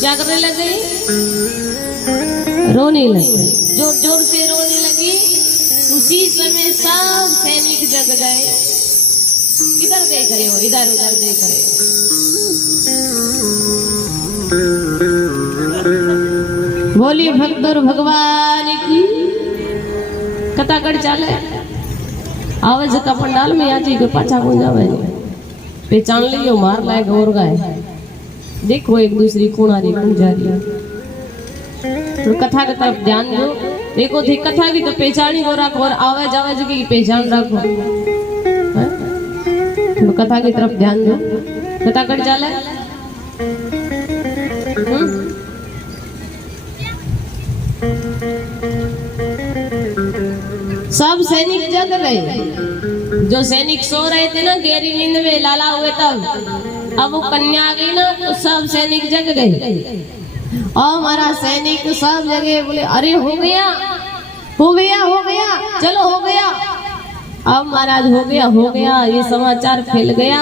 क्या करने लग गई? रोने लगी, जोर जोर से रोने लगी। उसी समय सब सैनिक जग गए। इधर देख रहे हो, इधर उधर देख रहे हो। बोलिए भक्त और भगवान की कथा कर चाले। आवाज का पंडाल में आजी के पाछा को जावे, पहचान लियो मार लायक और गाय। देखो एक दूसरी खूणारी कौन जा रही है, तो कथा की तरफ ध्यान दो। देखो थी कथा की तो पहचानी को रखो और आवाज आवाज की पहचान रखो। तो कथा की तरफ ध्यान दो। कथा कर चाले। सब सैनिक जग गए। जो सैनिक सो रहे थे ना गहरी नींद में लाला हुए तब, अब वो कन्या आ गई ना तो सब सैनिक जग गए। और हमारा सैनिक सब जगह बोले अरे हो गया हो गया हो गया, चलो हो गया। अब महाराज हो गया ये समाचार फैल गया।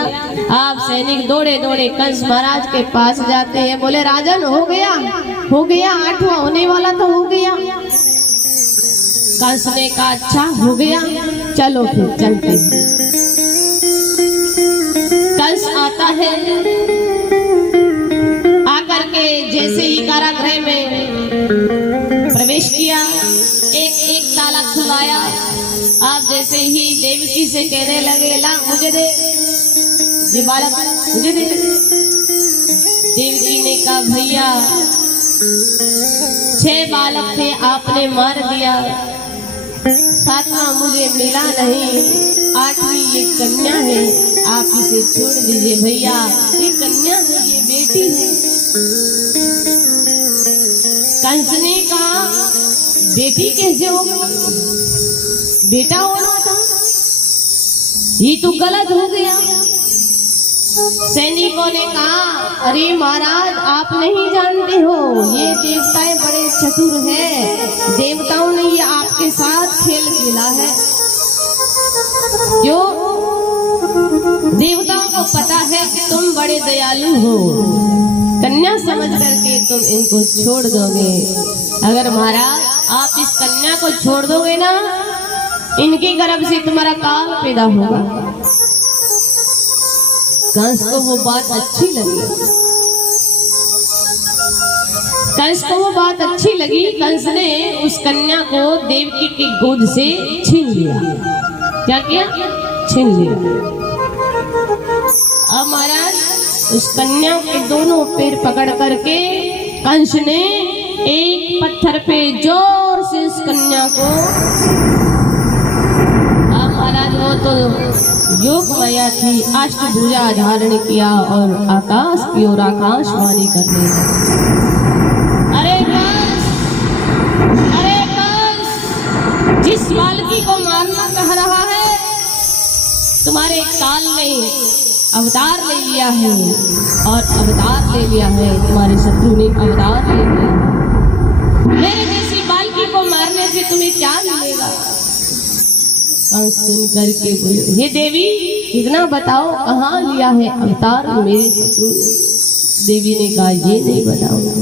आप सैनिक दौड़े दौड़े कंस महाराज के पास जाते हैं, बोले राजन हो गया 8वां होने वाला तो हो गया। कंस ने कहा अच्छा हो गया, चलो फिर चलते हैं। कंस आता है, आकर के जैसे ही कारागृह में प्रवेश किया, एक ताला खुलवाया। आप जैसे ही देवकी से कहने लगे ला मुझे दे ये बालक, मुझे दे। देवकी ने कहा भैया 6 बालक थे आपने मार दिया, 7वां मुझे मिला नहीं, 8वीं ये कन्या है, आप इसे छोड़ दीजिए भैया। ये कन्या है, ये बेटी है। कंस ने कहा बेटी कैसे हो, बेटा होना था, ये तो गलत हो गया। सैनिकों ने कहा अरे महाराज आप नहीं जानते हो, ये देवताएं बड़े चतुर हैं, देवताओं ने ये आपके साथ खेल खेला है। जो देवताओं को पता है कि तुम बड़े दयालु हो, कन्या समझ करके तुम इनको छोड़ दोगे। अगर महाराज आप इस कन्या को छोड़ दोगे ना, इनके गर्भ से तुम्हारा काल पैदा होगा। कंस को वो बात अच्छी लगी, कंस को वो बात अच्छी लगी। कंस ने उस कन्या को देवकी की गोद से छीन लिया। क्या किया? छीन लिया। अब महाराज उस कन्या के दोनों पैर पकड़ करके कंस ने एक पत्थर पे जोर से उस कन्या को, महाराज वो तो योग माया थी, अष्टभुजा धारण किया और आकाश की ओर आकाशवाणी करने लगा। अरे कंस, जिस बालकी को मारना कह रहा है, तुम्हारे काल ने अवतार ले लिया है, और अवतार ले लिया है, तुम्हारे शत्रु ने अवतार ले लिया। मेरे जैसी बालकी को मारने से तुम्हें क्या मिलेगा? सुन करके बोले हे देवी इतना बताओ कहाँ लिया है अवतार मेरे शत्रु ने। देवी ने कहा ये नहीं बताऊंगा।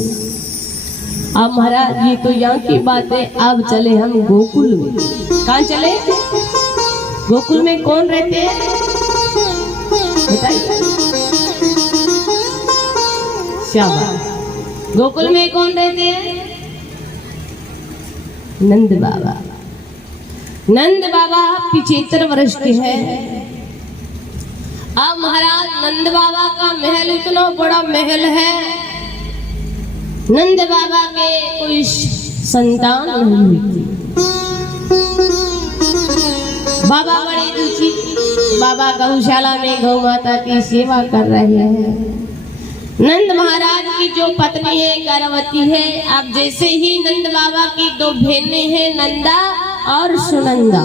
अब महाराज ये तो यहाँ की बात है, अब चले हम गोकुल में। कहाँ चले? गोकुल में कौन रहते हैं बताइए? शाबाश। गोकुल में कौन रहते हैं? नंद बाबा। नंद बाबा 75 वर्ष के हैं। अब महाराज नंद बाबा का महल इतना बड़ा महल है, नंद बाबा के कोई संतान नहीं हुई थी। बाबा बड़े दुखी, बाबा गौशाला में गौ माता की सेवा कर रहे हैं। नंद महाराज की जो पत्नी है गर्भवती है। अब जैसे ही नंद बाबा की 2 बहनें हैं, नंदा और सुनंदा।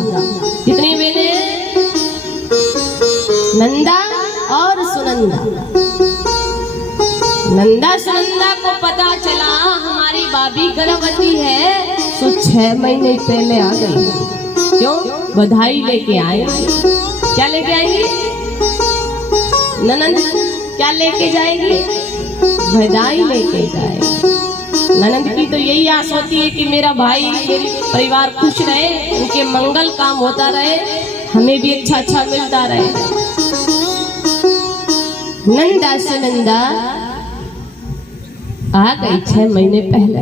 कितनी बहनें हैं? नंदा और सुनंदा। नंदा सुनंदा को पता चला हमारी भाभी गर्भवती है, तो 6 महीने पहले आ गई। क्यों? बधाई लेके आए। क्या लेके आएंगी? ननंद क्या लेके जाएगी? बधाई लेके जाएगा। ननद की तो यही आस होती है कि मेरा भाई मेरी परिवार खुश रहे, उनके मंगल काम होता रहे, हमें भी अच्छा अच्छा मिलता रहे। नंदा सुनंदा आ गई 6 महीने पहले।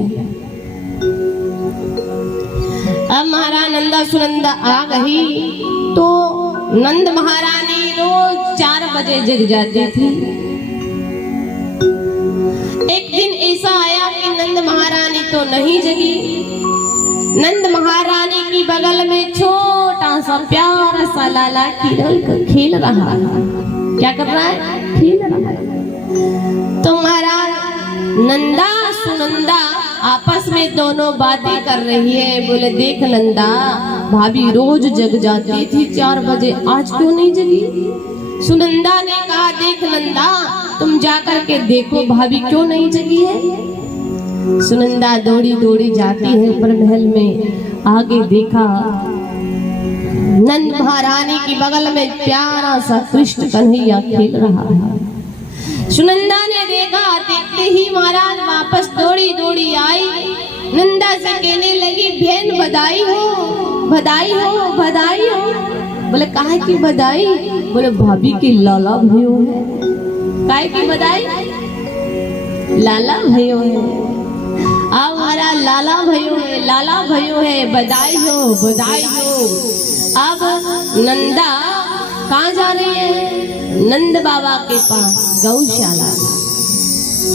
अब महाराज नंदा सुनंदा आ गई तो नंद महारानी रोज 4 बजे जग जाती थी। एक दिन ऐसा आया कि नंद महारानी तो नहीं जगी। नंद महारानी की बगल में छोटा सा प्यारा सा लाला खेल रहा है। क्या कर रहा है? खेल रहा है। तो महाराज नंदा सुनंदा आपस में दोनों बातें कर रही है। बोले देख नंदा, भाभी रोज जग जाती थी 4 बजे, आज क्यों नहीं जगी? सुनंदा ने कहा देख नंदा, तुम जाकर के देखो भाभी क्यों नहीं जगी है। सुनंदा दौड़ी दौड़ी जाती है ऊपर महल में। आगे देखा नंद महारानी की बगल में प्यारा सा कृष्ण कन्हैया खेल रहा है। सुनंदा ने देखा, देखते ही महाराज वापस दौड़ी दौड़ी आई। नंदा से कहने लगी बहन बधाई हो, बधाई हो, बधाई हो। बोले काहे की बधाई? बोले भाभी के लाला भयो है। काहे की बधाई? लाला भयो है। अब हमारा लाला भयो है, लाला भयो है, बधाई हो, बधाई हो। अब नंदा कहाँ जा रही है? नंद बाबा के पास गौशाला।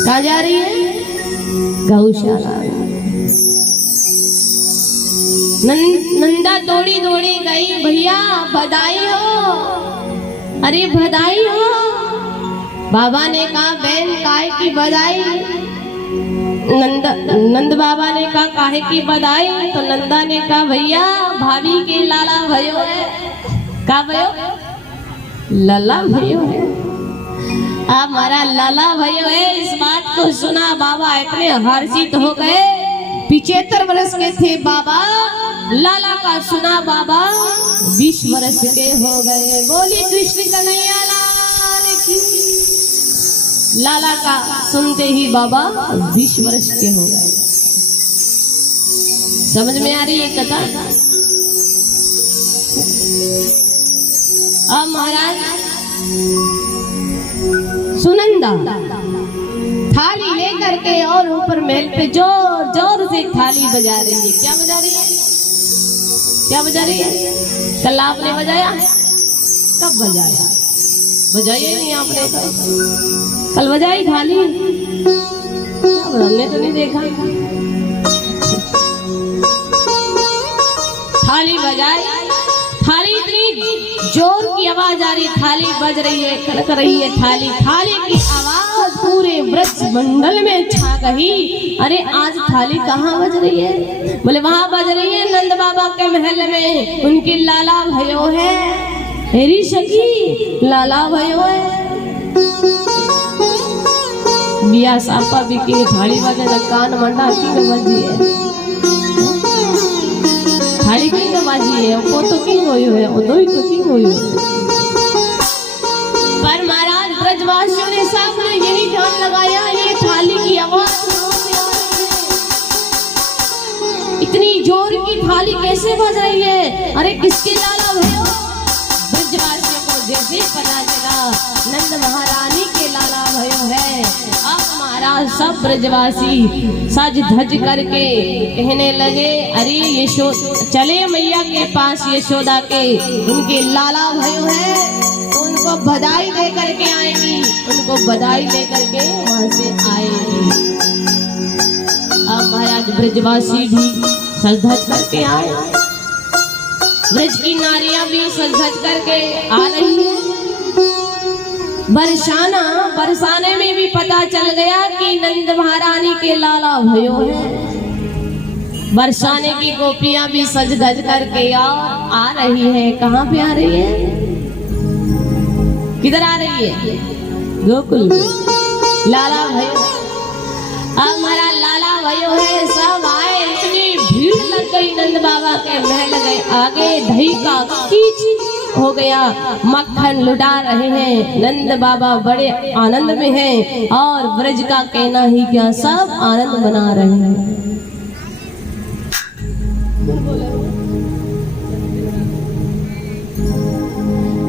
कहाँ जा रही है? गौशाला। नंदा दौड़ी दौड़ी गई, भैया बधाई हो, अरे बधाई हो। बाबा ने कहा बहन काहे की बधाई? नंद बाबा ने कहा काहे की बधाई? तो नंदा ने कहा भैया भाभी के लाला भयो है। का भयो? लाला भयो है। अब हमारा लाला भयो है। इस बात को सुना बाबा इतने हर्षित हो गए। 75 वर्ष के थे बाबा, लाला का सुना बाबा 20 वर्ष के हो गए। बोली कृष्ण कन्हैया लाल की। लाला का सुनते ही बाबा 20 वर्ष के हो गए। समझ में आ रही है कथा? अब महाराज सुनंदा थाली लेकर के और ऊपर महल पे जोर जोर से थाली बजा रही है। क्या बजा रही है? क्या बजा रही है? कल आपने बजाया? कब बजाया? बजाया नहीं आपने? कल बजाई थाली? हमने तो नहीं देखा। थाली बजाई, थाली इतनी जोर की आवाज आ रही, थाली बज रही है, खड़क रही है थाली। थाली की आवाज पूरे ब्रज मंडल में छा गई। अरे आज थाली कहाँ बज रही है? बोले वहां बज रही है नंद बाबा के महल में, उनकी लाला भयो है। हेरी सखी लाला भयो है। बिया सापा भी की थाली बजे न कान मंडा की न बजी है। थाली की न बाजी है, वो तो की हुई है, वो दो ही तो की हुई है। पर महाराज ब्रजवासियों ने सामने यही ध्यान लगाया, ये थाली की आवाज इतनी जोर की थाली कैसे बज रही है? अरे किसके लाला भयो? ब्रजवासियों को जैसे पता चला नंद महारानी के लाला भयो है। अब महाराज सब ब्रजवासी सज धज करके कहने लगे अरे चले मैया के पास यशोदा के, उनके लाला भयो है तो उनको बधाई दे करके आएंगी। उनको बधाई दे करके वहां से आएंगी। अब महाराज ब्रजवासी भी सज धज करके आए। ब्रज की नारियां भी सज धज करके आ रही है। बरसाने में भी पता चल गया कि नंद महारानी के लाला भयो है। बरसाने की गोपियां भी सज धज करके आ रही है। कहाँ पे आ रही है? किधर आ रही है? गोकुल लाला भयो। अब हमारा लाला भयो है, सब आए। इतनी भीड़ लग गई नंद बाबा के महल गए। आगे दही का खींच हो गया, मक्खन लुटा रहे हैं। नंद बाबा बड़े आनंद में हैं और ब्रज का कहना ही क्या, सब आनंद मना रहे हैं।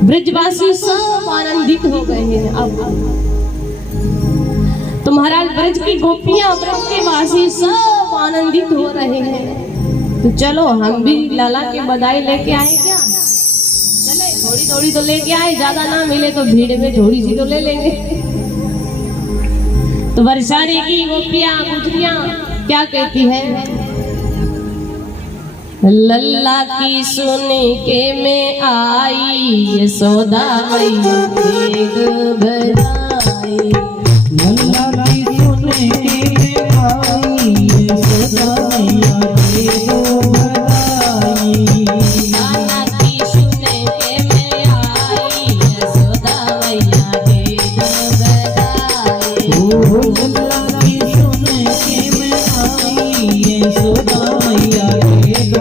ब्रजवासी सब आनंदित हो गए हैं। अब तो महाराज ब्रज की गोपियां, ब्रज के वासी सब आनंदित हो रहे हैं। तो चलो हम भी लाला के बधाई लेके आए क्या? चले, थोड़ी थोड़ी तो लेके आए, ज्यादा ना मिले तो भीड़ में थोड़ी सी तो ले लेंगे। तो वर्षारी की गोपियां गुजरियां क्या कहती है? लल्ला की सुन के मैं आई, यशोदा मैया देख बधाई। लल्ला की सुन के मैं आई, यशोदा मैया देख बधाई। लाला की सुन के मैं आई, यशोदा मैया देख बधाई। लल्ला की सुन के मैं आई, यशोदा मैया देख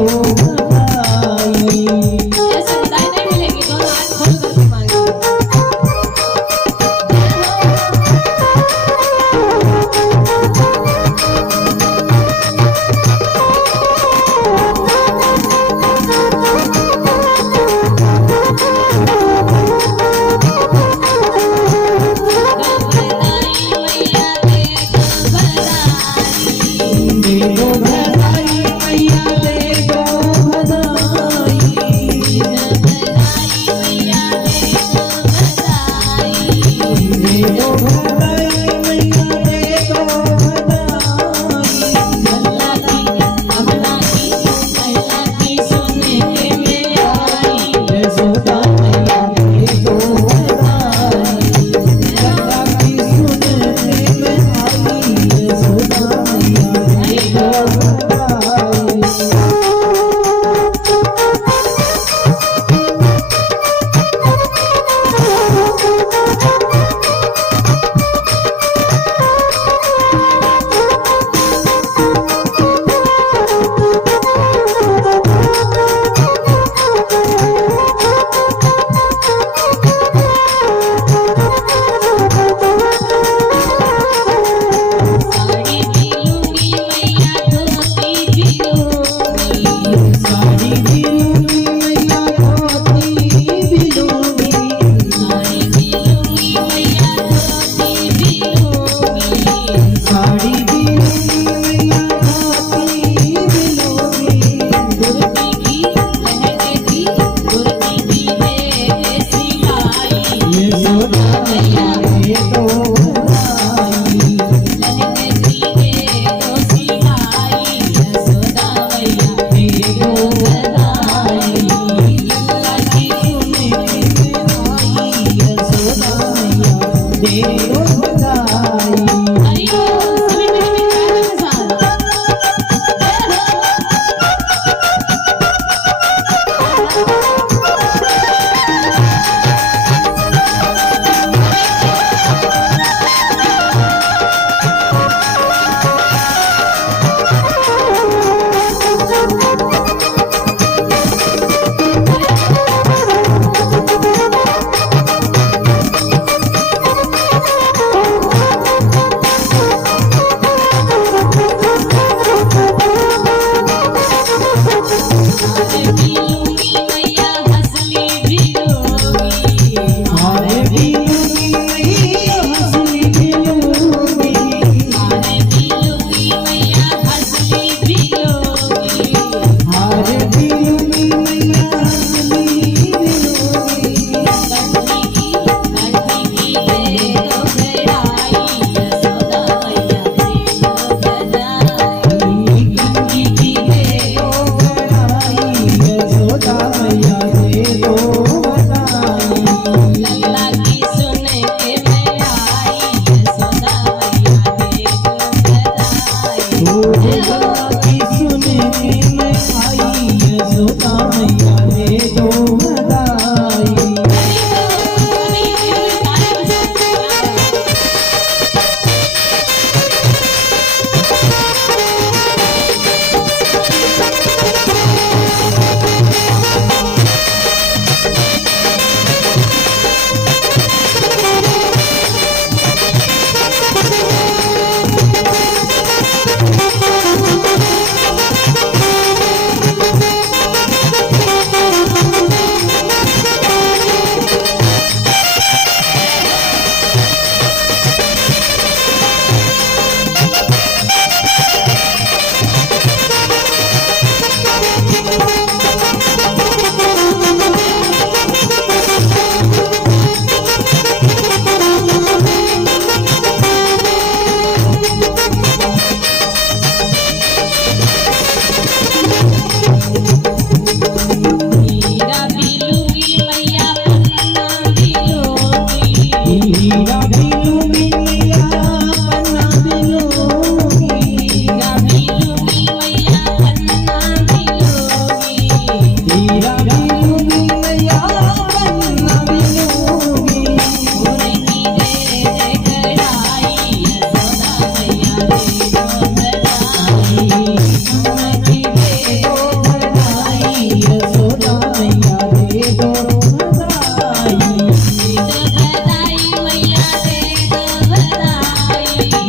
बधाई। ऐसे बधाई नहीं मिलेगी, दोनों हाथ खोल करके मांगे। देव बधाई।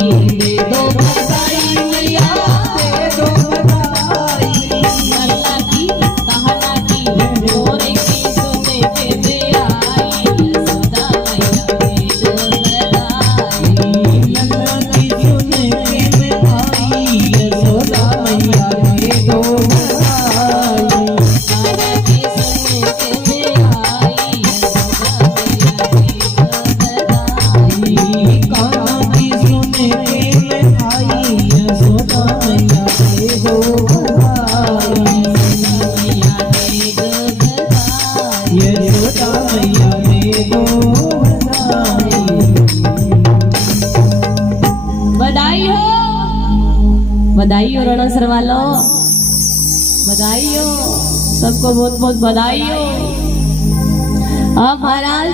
दे दो बधाई मैया दे दो बधाई। लल्ला की कहना की मोरे की सुने के में आई यशोदा मैया दे दो बधाई। लल्ला की सुने के में आई यशोदा मैया दे दो बधाई। कान्हा की सुने के में आई यशोदा मैया दे दो बधाई। कान्हा की सुने के में आई यशोदा मैया दे दो बधाई। बधाई हो, बधाई हो रणसर वालों, बधाई हो सबको, बहुत बहुत बधाई हो। अब महाराज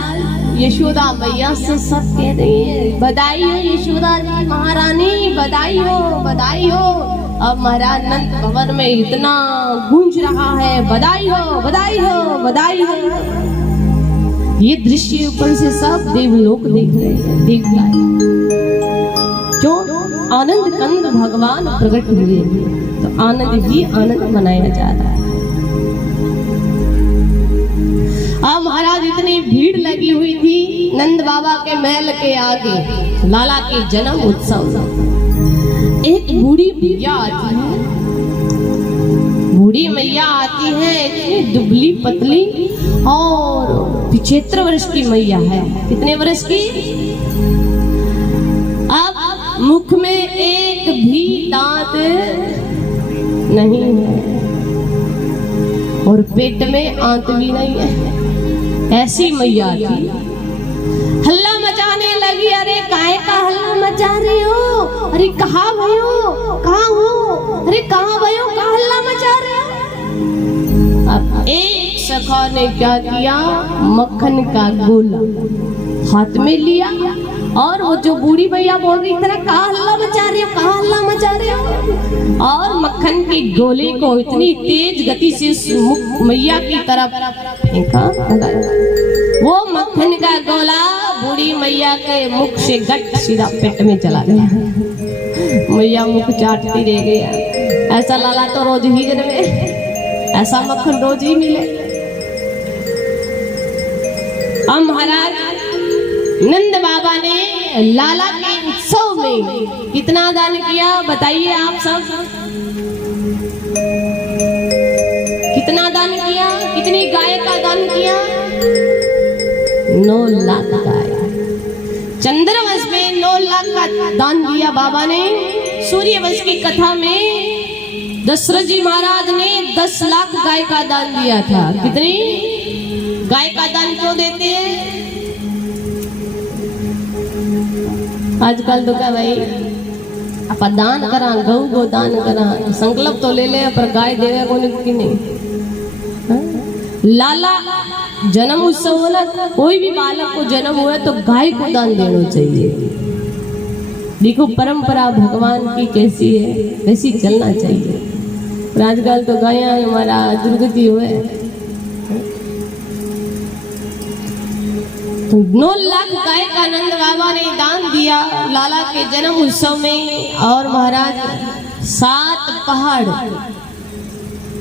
यशोदा मैया से सब कह रही है बधाई हो यशोदा जी महारानी, बधाई हो बधाई हो। अब महाराज नंद भवन में इतना गूंज रहा है बधाई हो बधाई हो बधाई हो। ये दृश्य ऊपर से सब देवलोक देख रहे हैं, देवता क्यों? आनंद कंद भगवान प्रकट हुए तो आनंद ही आनंद मनाया जा रहा है। अब महाराज इतनी भीड़ लगी हुई थी नंद बाबा के महल के आगे, लाला के जन्म उत्सव। एक बूढ़ी मैया आती है, बूढ़ी मैया आती है इतनी दुबली पतली और 75 वर्ष की मैया है। कितने वर्ष की? अब मुख में एक भी दांत नहीं है और पेट में आंत भी नहीं है, ऐसी मैया थी। हल्ला मचाने लगी, अरे काहे का हल्ला मचा रही हो? अरे कहाँ भयो, कहाँ हो? अरे कहाँ भयो, कहाँ हल्ला मचा रहे हो? अब एक सखा ने क्या किया, मक्खन का गोला हाथ में लिया और वो जो बूढ़ी भैया बोल रही थी ना कहाँ हल्ला मचा रहे हो, कहाँ हल्ला मचा रहे हो, और मक्खन के गोले को इतनी तेज गति से मैया की तरफ फेंका। वो मक्खन का गोला बूढ़ी मैया के मुख से गट सीधा पेट में चला गया। मैया मुख चाटती रह गई। ऐसा लाला तो रोज ही जन्मे, ऐसा मक्खन रोज ही मिले। अब महाराज नंद बाबा ने लाला के उत्सव में कितना दान किया बताइए आप सब? कितना दान किया? कितनी गाय का दान किया? 9 लाख गाय। चंद्रवंश में 9 लाख का दान दिया बाबा ने। सूर्यवंश की कथा में दशरथ जी महाराज ने 10 लाख गाय का दान दिया था। कितनी गाय का दान क्यों देते हैं? आजकल तो क्या भाई आप दान करा, गऊ को दान करा, संकल्प तो ले ले पर गाय देवे को नहीं। लाला जन्म उत्सव हो ना, कोई भी बालक को जन्म हुआ तो गाय को दान देना चाहिए। देखो परंपरा भगवान की कैसी है, कैसी चलना चाहिए। पर आजकल तो गाया हमारा दुर्गति हुए। तो 9 लाख गाय का नंद बाबा ने दान दिया लाला के जन्म उत्सव में। और महाराज 7 पहाड़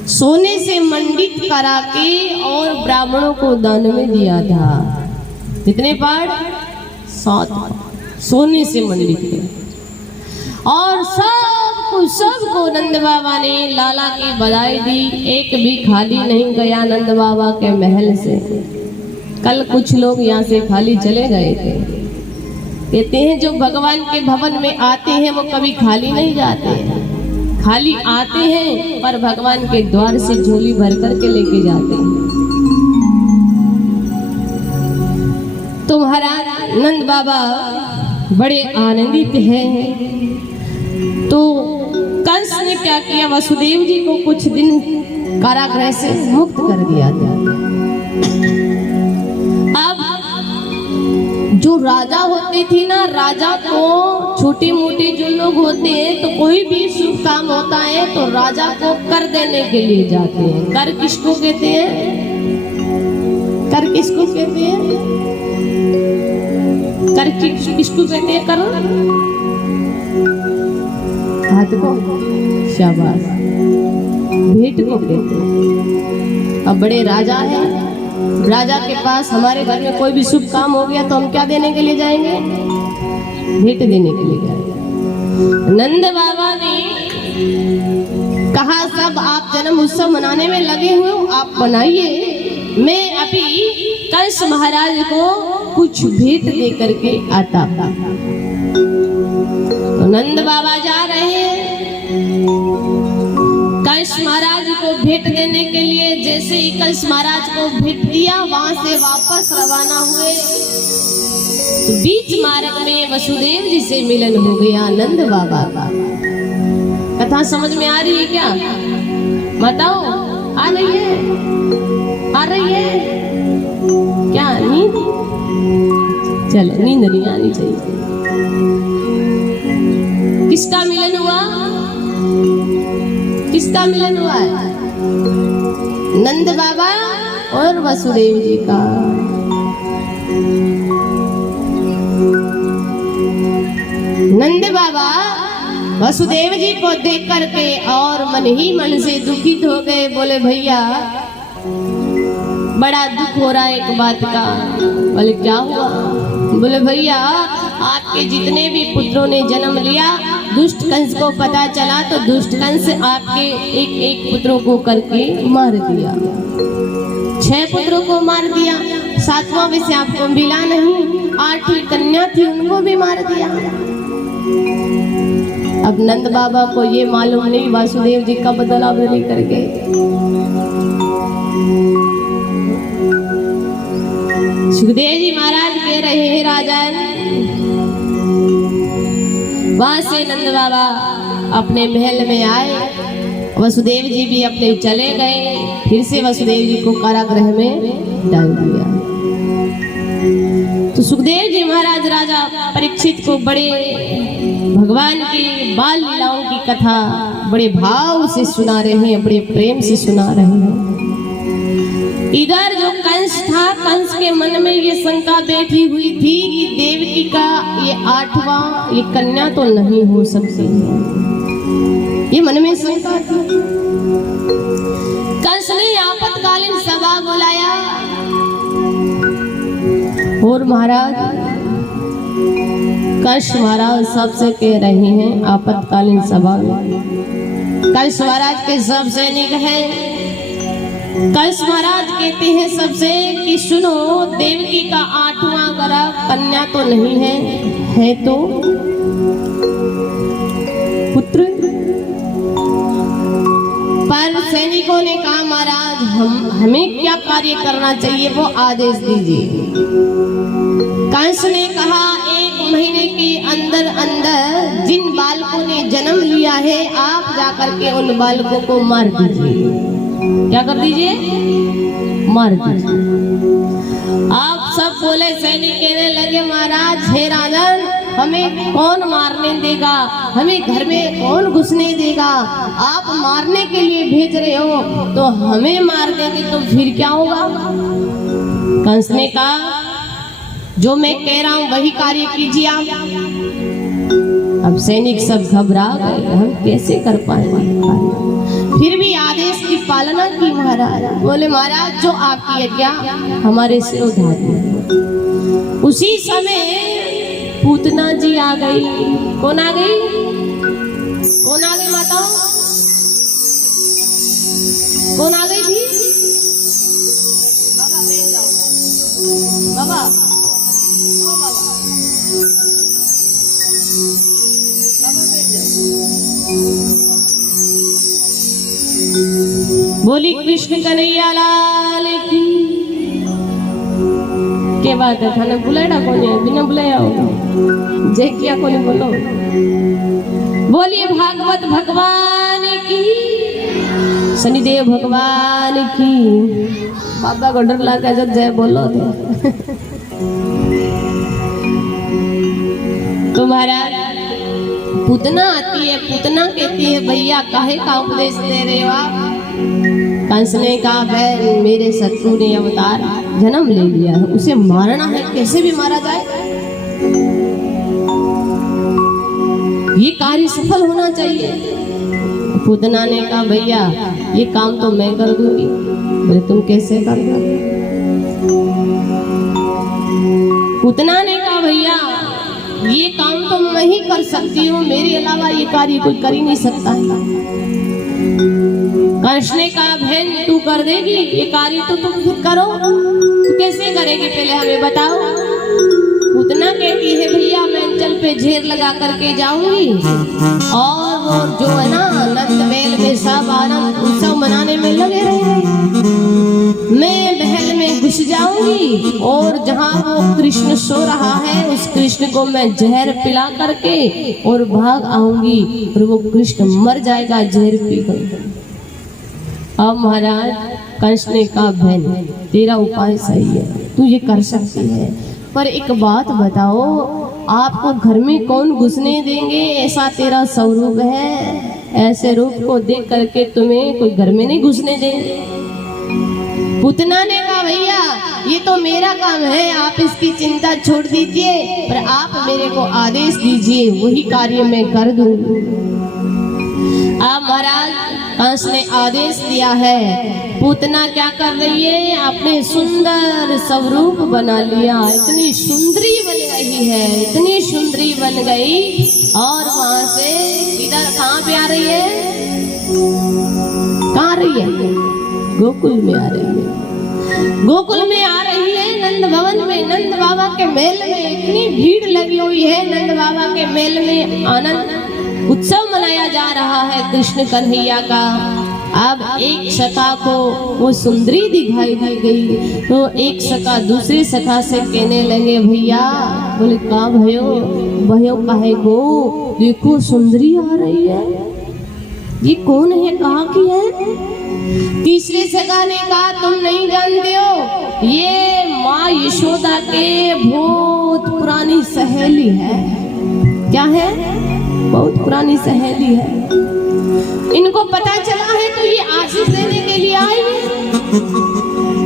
सोने से मंडित करा के और ब्राह्मणों को दान में दिया था। कितने पहाड़? 7 सोने से मंडित थे। और सबको नंद बाबा ने लाला की बधाई दी। एक भी खाली नहीं गया नंद बाबा के महल से। कल कुछ लोग यहाँ से खाली चले गए थे। कहते हैं जो भगवान के भवन में आते हैं वो कभी खाली नहीं जाते हैं। खाली आते हैं पर भगवान के द्वार से झोली भर करके लेके जाते हैं। तो महाराज नंद बाबा बड़े आनंदित हैं। तो कंस ने क्या किया, वसुदेव जी को कुछ दिन कारागृह से मुक्त कर दिया था। अब जो राजा होते थे ना, राजा को छोटे मोटे जो लोग होते हैं तो कोई भी शुभ काम होता है तो राजा को कर देने के लिए जाते हैं। कर किसको कहते हैं? कर किसको कहते हैं? कर किसको कहते हैं? कर हाथ को, शाबाश, भेंट को कहते हैं। अब बड़े राजा है, राजा के पास हमारे घर में कोई भी शुभ काम हो गया तो हम क्या देने के लिए जाएंगे? भेंट देने के लिए जाएंगे। नंद बाबा ने कहा सब आप जन्म उत्सव मनाने में लगे हुए हो, आप बनाइए, मैं अभी कंस महाराज को कुछ भेंट दे करके आता। तो नंद बाबा जा रहे हैं कंस महाराज को भेंट देने के लिए। जैसे ही कंस महाराज को भेंट दिया, वहां से वापस रवाना हुए तो बीच मार्ग में वसुदेव जी से मिलन हो गया नंद बाबा का। कथा समझ में आ रही है क्या? बताओ, आ रही है? आ रही है क्या? नींद? चलो, नींद नहीं आनी चाहिए। किसका मिलन हुआ? किसका मिलन हुआ है? नंद बाबा और वसुदेव जी का। नंद बाबा वसुदेव जी को देख करके और मन ही मन से दुखित हो गए। बोले भैया बड़ा दुख हो रहा है एक बात का। बोले क्या हुआ? बोले भैया आपके जितने भी पुत्रों ने जन्म लिया, दुष्ट कंस को पता चला तो दुष्ट कंस आपके एक एक पुत्रों को करके मार दिया। 6 पुत्रों को मार दिया, 7वां वैसे आपको मिला नहीं। 8 कन्या थी, उनको भी मार दिया। अब नंद बाबा को ये मालूम नहीं वासुदेव जी का बदला बदली करके सुखदेव जी महाराज कह रहे हैं राजन। वहां से नंद बाबा अपने महल में आए, वसुदेव जी भी अपने चले गए। फिर से वसुदेव जी को कारागृह में डाल दिया। तो सुखदेव जी महाराज राजा परीक्षित को बड़े भगवान की बाल लीलाओं की कथा बड़े भाव से सुना रहे हैं, बड़े प्रेम से सुना रहे हैं। इधर जो कंस था, कंस के मन में ये शंका बैठी हुई थी कि देवकी का ये 8वां ये कन्या तो नहीं हो सकती है। ये मन में शंका थी। कंस ने आपातकालीन सभा बुलाया और महाराज कंस महाराज सबसे कह रहे हैं आपातकालीन सभा में। कंस महाराज के सब सैनिक हैं। कंस महाराज कहते हैं सबसे कि सुनो, देवकी का 8वां गर्भ कन्या तो नहीं है तो पुत्र। पर सैनिकों ने कहा महाराज हमें क्या कार्य करना चाहिए, वो आदेश दीजिए। कंस ने कहा 1 महीने के अंदर अंदर जिन बालकों ने जन्म लिया है आप जाकर के उन बालकों को मार दीजिए। क्या कर दीजिए? मार दीजिए। आप सब बोले, सैनिक कहने लगे महाराज हे राजन, हमें कौन मारने देगा, हमें घर में कौन घुसने देगा? आप मारने के लिए भेज रहे हो तो हमें मार देंगे तो फिर क्या होगा? कंस ने कहा जो मैं कह रहा हूं वही कार्य कीजिए आप। अब सैनिक सब घबरा गए, हम कैसे कर पाएंगे? फिर भी आदेश की पालना की महाराज। बोले महाराज जो आपकी आज्ञा हमारे से उठा दी। उसी समय पूतना जी आ गई। कौन आ गई? कौन आ गई माताओं? कौन आ गई थी? बाबा बैठ जाओ। बाबा ओ बाबा बैठ जाओ। बोली कृष्ण कन्हैया लाल की। क्या बात है, थाने बुलाया कौन है? बिना बुलाया होगा। जय किया कौन बोलो। बोलिए भागवत भगवान की, शनिदेव भगवान की। बाबा को डर लगा जब जय बोलो थे। तुम्हारा पूतना आती है, पूतना कहती है भैया काहे का उपदेश दे रहे हो आप? कंस ने कहा बहन मेरे शत्रु ने अवतार जन्म ले लिया है, उसे मारना है, कैसे भी मारा जाए। ये कार्य सफल होना चाहिए। पूतना ने कहा भैया ये काम तो मैं कर दूंगी। बोले तुम कैसे कर दो? पूतना ने कहा भैया ये काम तो मैं ही कर सकती हूँ, मेरे अलावा ये कार्य कोई कर ही नहीं सकता। कृष्ण ने कहा बहन तू कर देगी ये कार्य तो तुम खुद करो। तू कैसे करेगी पहले हमें बताओ। पूतना कहती है भैया मैं अंचल पे घेर लगा करके जाऊंगी और वो जो है ना नंद मेल में सब आनंद उत्सव मनाने में लगे रहेंगे। मैं महल में घुस जाऊंगी और जहाँ वो कृष्ण सो रहा है उस कृष्ण को मैं जहर पिला करके और भाग आऊंगी और वो कृष्ण मर जाएगा जहर पीकर। अब महाराज कृष्ण ने कहा बहन तेरा उपाय सही है, तू ये कर सकती है, पर एक बात बताओ आपको घर में कौन घुसने देंगे? ऐसा तेरा स्वरूप है, ऐसे रूप को देख करके तुम्हें कोई घर में नहीं घुसने देंगे। पूतना ने कहा भैया ये तो मेरा काम है, आप इसकी चिंता छोड़ दीजिए, पर आप मेरे को आदेश दीजिए वही कार्य मैं कर दूंगी। अब महाराज कंस ने आदेश दिया है। पूतना क्या कर रही है? अपने सुंदर स्वरूप बना लिया, इतनी सुंदरी बन गई है, इतनी सुंदरी बन गई और वहां से इधर कहाँ पे आ रही है? कहाँ आ रही है? गोकुल में आ रही है। गोकुल में आ रही है नंद भवन में, नंद बाबा के महल में इतनी भीड़ लगी हुई है। नंद बाबा के महल में आनंद उत्सव मनाया जा रहा है कृष्ण कन्हैया का। अब एक सखा को वो सुंदरी दिखाई दी गई तो एक सखा दूसरे सखा से कहने लगे भैया, बोले कहाँ भयो भयो काहे को? देखो सुंदरी आ रही है, ये कौन है, कहाँ की है? तीसरे सखा ने कहा तुम नहीं जानते हो, ये माँ यशोदा के बहुत पुरानी सहेली है। क्या है? बहुत पुरानी सहेली है। इनको पता चला है तो ये आशीष देने के लिए आई है।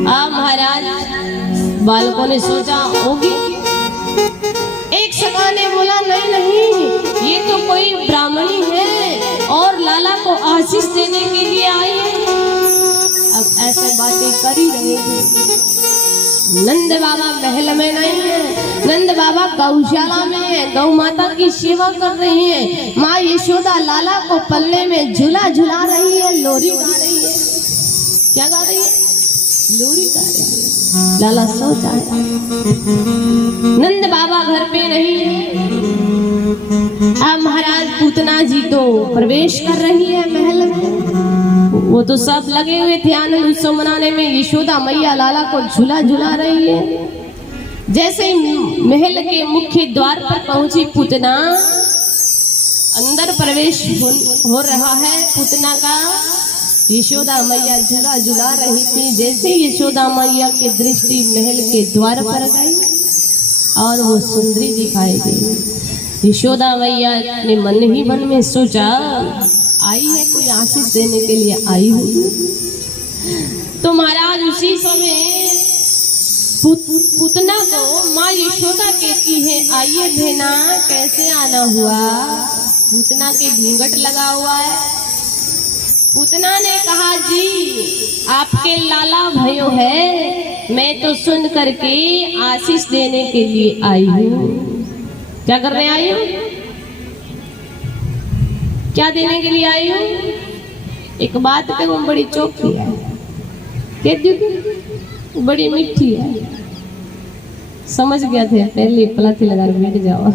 अब महाराज बालकों ने सोचा होगी। एक सखा ने बोला नहीं नहीं ये तो कोई ब्राह्मणी है और लाला को आशीष देने के लिए आई है। अब ऐसे बातें करी रहेगी। नंद बाबा महल में नहीं है, नंद बाबा गौशाला में है, गौ माता की सेवा कर रही है। माँ यशोदा लाला को पल्ले में झूला झुला रही है, लोरी गा रही है। क्या गा रही है? लोरी गा रही है। लाला सो जाए। नंद बाबा घर पे नहीं है। अब महाराज पूतना जी तो प्रवेश कर रही है महल में। वो तो सब लगे हुए थे आनंद उत्सव मनाने में। यशोदा मैया लाला को झूला झुला रही है। जैसे ही महल के मुख्य द्वार पर पहुंची पूतना, अंदर प्रवेश हो रहा है पूतना का। यशोदा मैया झूला झुला रही थी। जैसे यशोदा मैया की दृष्टि महल के द्वार पर गई और वो सुंदरी दिखाई दी। यशोदा मैया ने मन ही मन में सोचा आई है कोई आशीष देने के लिए आई हुई। तो महाराज उसी समय पूतना को माँ यशोदा कहती है आइए भेना कैसे आना हुआ? पूतना के घूंघट लगा हुआ है। पूतना ने कहा जी आपके लाला भयो है, मैं तो सुन करके आशीष देने के लिए आई हूँ। क्या करने आई हूँ? क्या देने के लिए आई हूँ? एक बात पे वो बड़ी चौकी है, कहती बड़ी मीठी है। समझ गया थे पहले पलाथी लगा बैठ जाओ।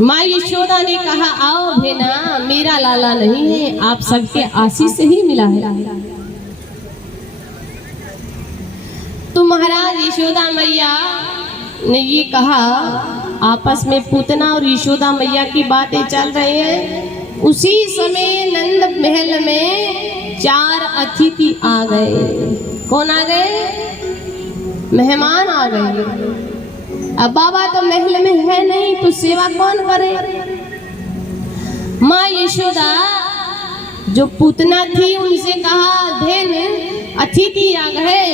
माँ यशोदा ने कहा आओ भेना, मेरा लाला नहीं है, आप सबके आशीष से ही मिला है। तो महाराज यशोदा मैया ने ये कहा। आपस में पूतना और यशोदा मैया की बातें चल रही हैं। उसी समय नंद महल में 4 अतिथि आ गए। कौन आ गए? मेहमान आ गए। अब बाबा तो महल में है नहीं तो सेवा कौन करे? माँ यशोदा जो पूतना थी उनसे कहा बहन अतिथि आ गए,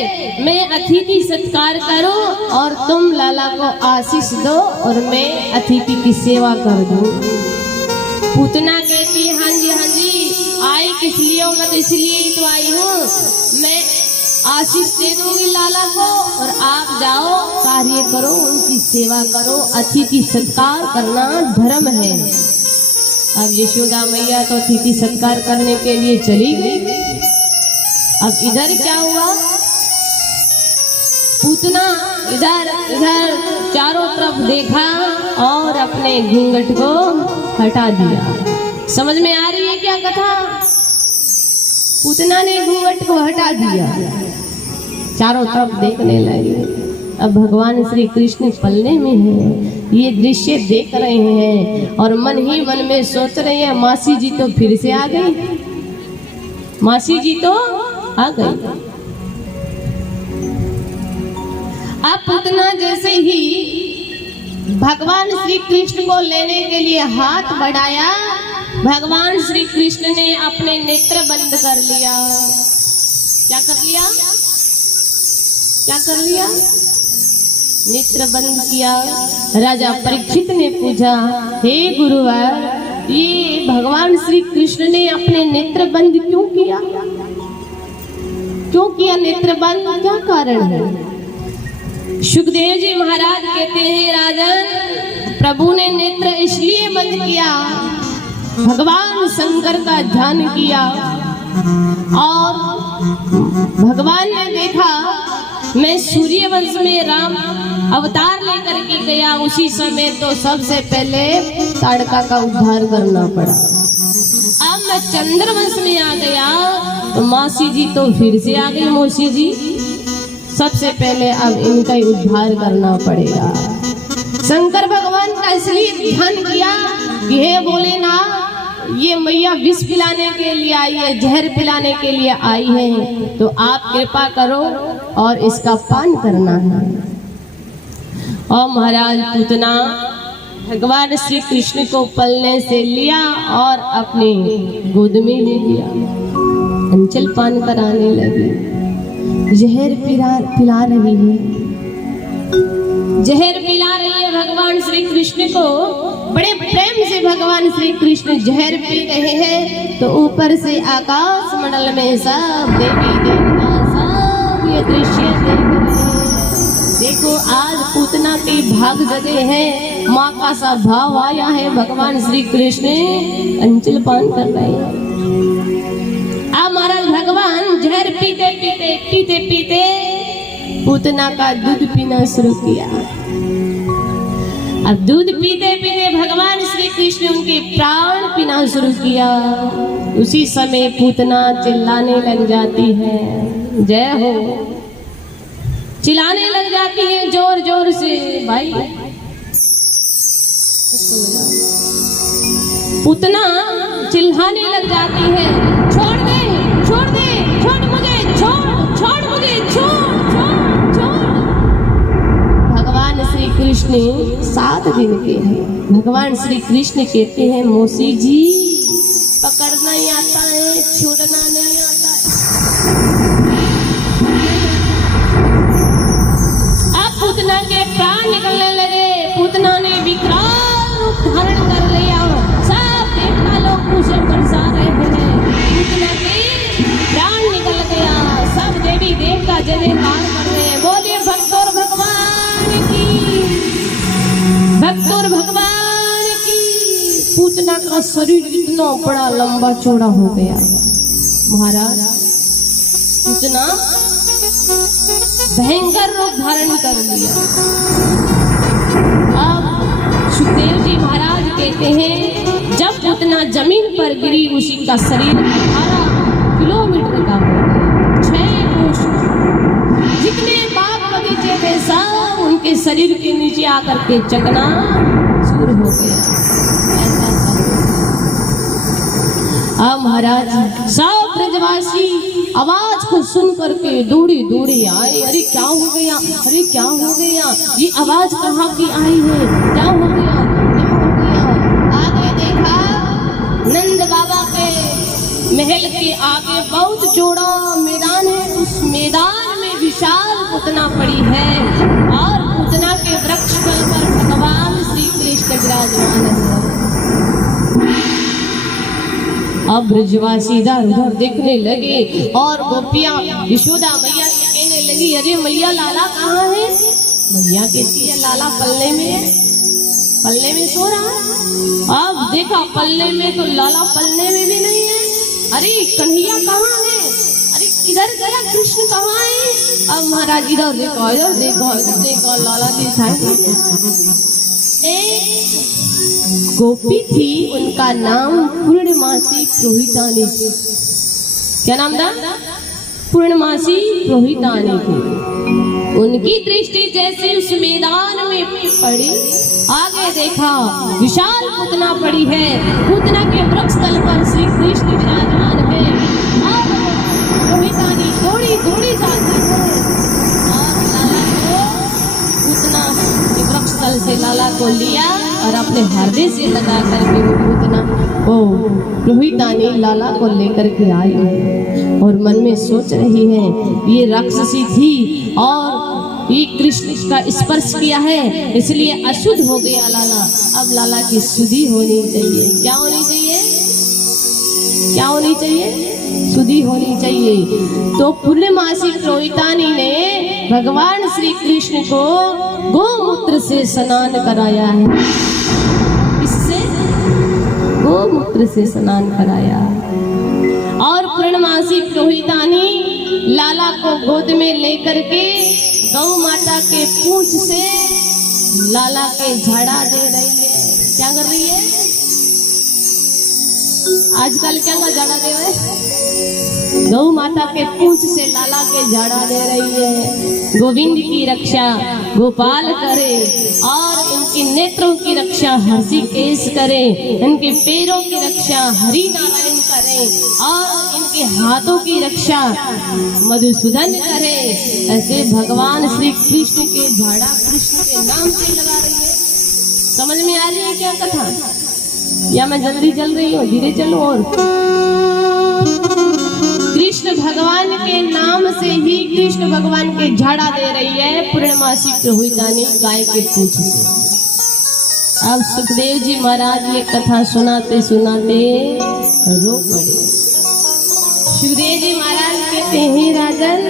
मैं अतिथि सत्कार करूं और तुम लाला को आशीष दो और मैं अतिथि की सेवा कर दूं। पूतना कहती हाँ जी आई किस लिए हो, मैं तो इसलिए ही तो आई हूँ, मैं आशीष दे दूंगी लाला को और आप जाओ कार्य करो, उनकी सेवा करो, अतिथि सत्कार करना धर्म है। अब यशोदा मैया तो अतिथि सत्कार करने के लिए चली गई। अब इधर क्या हुआ, पूतना इधर इधर चारों तरफ देखा और अपने घूंघट को हटा दिया। समझ में आ रही है क्या कथा? पूतना ने घूंघट को हटा दिया, चारों तरफ देखने लगे। अब भगवान श्री कृष्ण पलने में है, ये दृश्य देख रहे हैं और मन ही मन में सोच रहे हैं मासी जी तो फिर से आ गई, मासी जी तो आ गई। अब पूतना जैसे ही भगवान श्री कृष्ण को लेने के लिए हाथ बढ़ाया, भगवान श्री कृष्ण ने अपने नेत्र बंद कर लिया। क्या कर लिया? क्या कर लिया? नेत्र बंद किया। राजा परीक्षित ने पूछा, हे गुरुवर, ये भगवान श्री कृष्ण ने अपने नेत्र बंद क्यों किया? क्यों किया नेत्र बंद? क्या कारण है? सुखदेव जी महाराज कहते हैं, राजन, प्रभु ने नेत्र इसलिए बंद किया, भगवान शंकर का ध्यान किया और भगवान ने देखा मैं सूर्यवंश में राम अवतार लेकर के गया, उसी समय तो सबसे पहले ताड़का का उद्धार करना पड़ा। अब मैं चंद्रवंश में आ गया तो मौसी जी तो फिर से आ गई, मौसी जी सबसे पहले अब इनका ही उद्धार करना पड़ेगा। शंकर भगवान का इसलिए ध्यान किया कि हे भोलेनाथ, ये मैया विष पिलाने के लिए आई है, जहर पिलाने के लिए आई है, तो आप कृपा करो और इसका पान करना है। और महाराज पूतना भगवान श्री कृष्ण को पलने से लिया और अपनी गोद में ले लिया, अंचल पान कराने लगी। जहर पिला रही है, जहर पिला रही है भगवान श्री कृष्ण को। बड़े प्रेम से भगवान श्री कृष्ण जहर पी रहे हैं तो ऊपर से आकाश मंडल में सब देवी देवता सब ये दृश्य देख रहे हैं। देखो आज पूतना के भाग जगे हैं, माँ का सा भाव आया है, भगवान श्री कृष्ण अंचल पान कर रहे हैं। अब महाराज भगवान जहर पीते पीते पीते पीते पूतना का दूध पीना शुरू किया। अब दूध पीते पीते भगवान श्री कृष्ण उनके प्राण पीना शुरू किया। उसी समय पूतना चिल्लाने लग जाती है, जय हो, चिल्लाने लग जाती है जोर जोर से। भाई पूतना चिल्लाने लग जाती है, छोड़ दे, छोड़ दे, छोड़ मुझे, छोड़, छोड़ मुझे, छोड़, छोड़, छोड़। भगवान श्री कृष्ण 7 दिन के हैं। भगवान श्री कृष्ण कहते हैं, मौसी जी पकड़ना ही आता है, छोड़ना नहीं आता है। अब पूतना के प्राण निकलने लगे। पूतना ने विकराल रूप धारण कर लिया। सब देवता लोग उसे बरसा रहे हैं। पूतना के प्राण निकल गया। सब देवी देवता जयकार कर रहे हैं, बोलिए भक्तों भगवान की, भक्तों भगवान की। पूतना का शरीर इतना बड़ा लंबा चौड़ा हो गया। महाराज पूतना भयंकर रूप धारण कर लिया। अब सुखदेव जी महाराज कहते हैं, जब पूतना जमीन पर गिरी उसी का शरीर 18 किलोमीटर का हो गया। 6 कोस जितने बाग बगीचे थे सब उनके शरीर के नीचे आकर के चकना चूर हो गया। ऐसा अब महाराज सब ब्रजवासी आवाज को सुन करके दौड़े दौड़े आए। अरे क्या हो गया, अरे क्या हो गया, ये आवाज कहाँ की आई है, क्या हो गया, क्या हो गया। आगे देखा नंद बाबा के महल के आगे बहुत चौड़ा मैदान है, उस विराजमान है। अब ब्रजवासी इधर उधर देखने लगे और गोपियां यशोदा मैया से कहने लगी, अरे मैया लाला कहाँ है? मैया कहती है लाला पल्ले में है, पल्ले में सो रहा है। अब देखा पल्ले में तो लाला पल्ले में भी नहीं है। अरे कन्हैया कहाँ है? अरे किधर गया कृष्ण कहाँ है? अब महाराज इधर देखो इधर देखो इधर देखो, लाला दिखाई। गोपी थी, उनका नाम पूर्णमासी प्रोहितानी थी। क्या नाम था? पूर्णमासी प्रोहितानी थी। उनकी दृष्टि जैसे उस मैदान में पड़ी, आगे देखा विशाल पूतना पड़ी है। पूतना के वृक्ष तल पर श्री कृष्ण विराजमान है। अब प्रोहितानी दौड़ी दौड़ी जाती है और लाला को पूतना के वृक्ष तल से लाला को लिया और अपने हृदय से लगा करके वो पूतना प्रोहितानी लाला को लेकर के आई और मन में सोच रही है ये राक्षसी थी और ये कृष्ण का स्पर्श किया है इसलिए अशुद्ध हो गया लाला। अब लाला की शुद्धि होनी चाहिए। क्या होनी चाहिए? क्या होनी चाहिए? शुद्धि होनी चाहिए। तो पूर्णमासी प्रोहितानी ने भगवान श्री कृष्ण को गोमूत्र से स्नान कराया है। इससे गोमूत्र से स्नान कराया और पूर्णमासी प्रोहितानी लाला को गोद में लेकर के गौ माता के पूंछ से लाला के झाड़ा दे रही है। क्या कर रही है? आजकल क्या का झाड़ा दे रहे? गौ माता के पूंछ से लाला के झाड़ा दे रही है। गोविंद की रक्षा गोपाल करे और इनके नेत्रों की रक्षा हर्षिकेश करे, इनके पैरों की रक्षा हरि नारायण करे और इनके हाथों की रक्षा मधुसूदन करे। ऐसे भगवान श्री कृष्ण के झाड़ा कृष्ण के नाम से लगा रही है। समझ में आ रही है क्या कथा? या मैं जल्दी चल रही हूँ? धीरे चलो। और कृष्ण भगवान के नाम से ही कृष्ण भगवान के झाड़ा दे रही है पूर्णमासी प्रोहितानी गाय के पूंछ से। अब सुखदेव जी महाराज ये कथा सुनाते सुनाते रो पड़े। सुखदेव जी महाराज कहते हैं राजन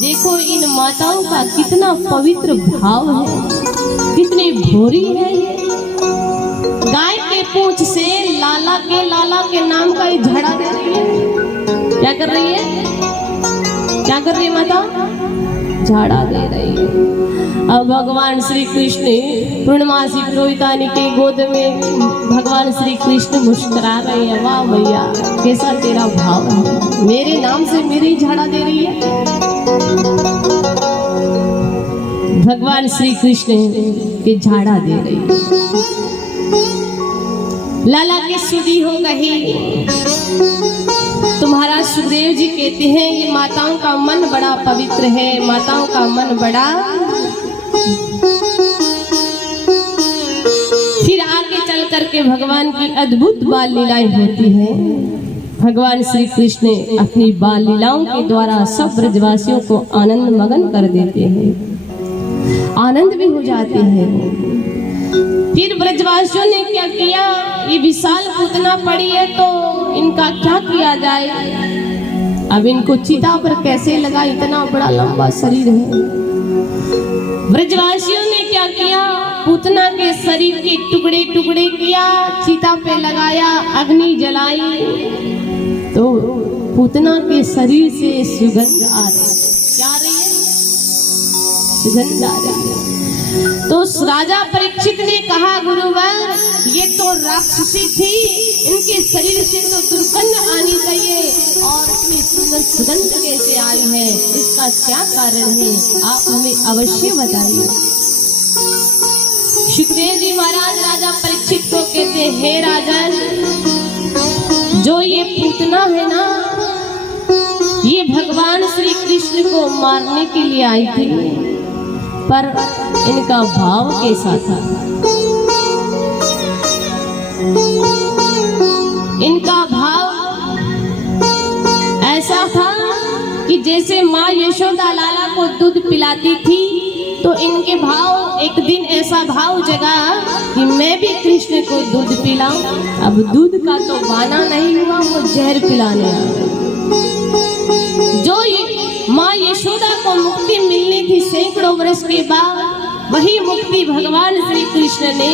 देखो इन माताओं का कितना पवित्र भाव है, कितनी भोरी है ये। गाय के पूंछ से लाला के नाम का ही झड़ा दे रही है। क्या कर रही है? क्या कर रही है माता? झाड़ा दे रही है। अब भगवान श्री कृष्ण पूर्णमासी प्रोहितानी के गोद में भगवान श्री कृष्ण मुस्कुरा रहे हैं। वाह भैया कैसा तेरा भाव है, मेरे नाम से मेरी झाड़ा दे रही है। भगवान श्री कृष्ण के झाड़ा दे रही है। लाला की शुद्धि हो गई। तुम्हारा सुखदेव जी कहते हैं ये माताओं का मन बड़ा पवित्र है, माताओं का मन बड़ा। फिर आगे चल करके भगवान की अद्भुत बाल लीलाएं होती हैं। भगवान श्री कृष्ण अपनी बाल लीलाओं के द्वारा सब ब्रजवासियों को आनंद मगन कर देते हैं, आनंद भी हो जाते हैं। फिर ब्रजवासियों ने क्या किया? ये विशाल पूतना पड़ी है तो इनका क्या किया जाए? अब इनको चिता पर कैसे लगा? इतना बड़ा लंबा शरीर है। ब्रजवासियों ने क्या किया? पूतना के शरीर के टुकड़े टुकड़े किया, चिता पे लगाया, अग्नि जलाई तो पूतना के शरीर से सुगंध आ रही। क्या आ रही है? सुगंध आ रही है। तो राजा परीक्षित ने कहा गुरुवर ये तो राक्षसी थी, इनके शरीर से तो दुर्गंध आनी चाहिए और इतनी सुंदर सुगंध कैसे आई है, इसका क्या कारण है? आप हमें अवश्य बताइए। सुखदेव जी महाराज राजा परीक्षित को कहते हे राजन, जो ये पूतना है ना ये भगवान श्री कृष्ण को मारने के लिए आई थी, पर इनका भाव कैसा था? इनका भाव ऐसा था कि जैसे माँ यशोदा लाला को दूध पिलाती थी तो इनके भाव, एक दिन ऐसा भाव जगा कि मैं भी कृष्ण को दूध पिलाऊं। अब दूध का तो बाना नहीं हुआ, वो जहर पिलाने आ गए। जो माँ यशोदा को मुक्ति मिलनी थी सैकड़ों वर्ष के बाद, वही मुक्ति भगवान श्री कृष्ण ने